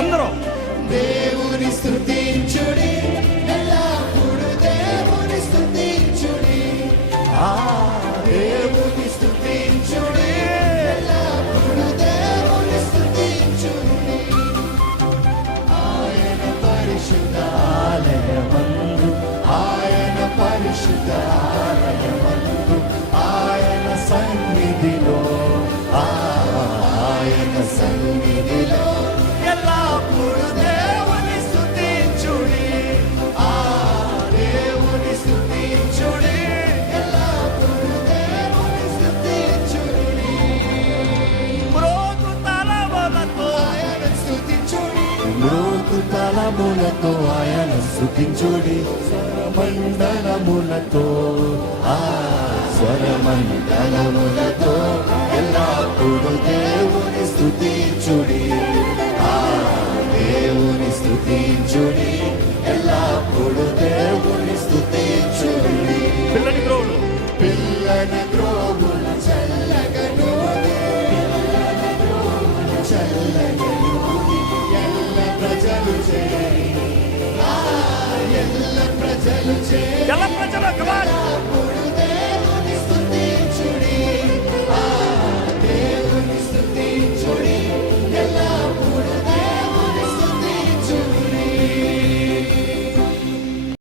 అందరూ దేవుని స్తుతించుడి, ఎల్లప్పుడూ దేవుని స్తుతించుడి. దేవుని స్తుతించుడి, ఎల్లప్పుడూ దేవుని స్తుతించుడి. ఆయన పరిశుద్ధ ఆలయమందు, ఆయన పరిశుద్ధ ఆలయమందు, ఆయన సన్నిధిలో, ఆయన సన్నిధిలో ఎల్లప్పుడూ దేవుని స్తుతించుడి. దేవుని స్తుతించుడి, ఎల్లప్పుడూ దేవుని స్తుతించుడి. మ్రోగు తలములతో ఆయన స్తుతించుడి, మృదు తలములతో ఆయన స్తుతించుడి. స్వరమండలములతో స్వరమండలములతో ఎల్లప్పుడూ దేవుని స్తుతించుడి. దేవుని స్తుతించుడి, ఎల్లప్పుడూ దేవుని స్తుతించుడి. పిల్లని గ్రోవులు పిల్లని గ్రోవుల చల్లగనూది, పిల్లని గ్రోవుల చల్లగనూది, ఎల్ల ప్రజలు చేరి, ఎల్ల ప్రజలు చేరి, ఎలా ప్రజలు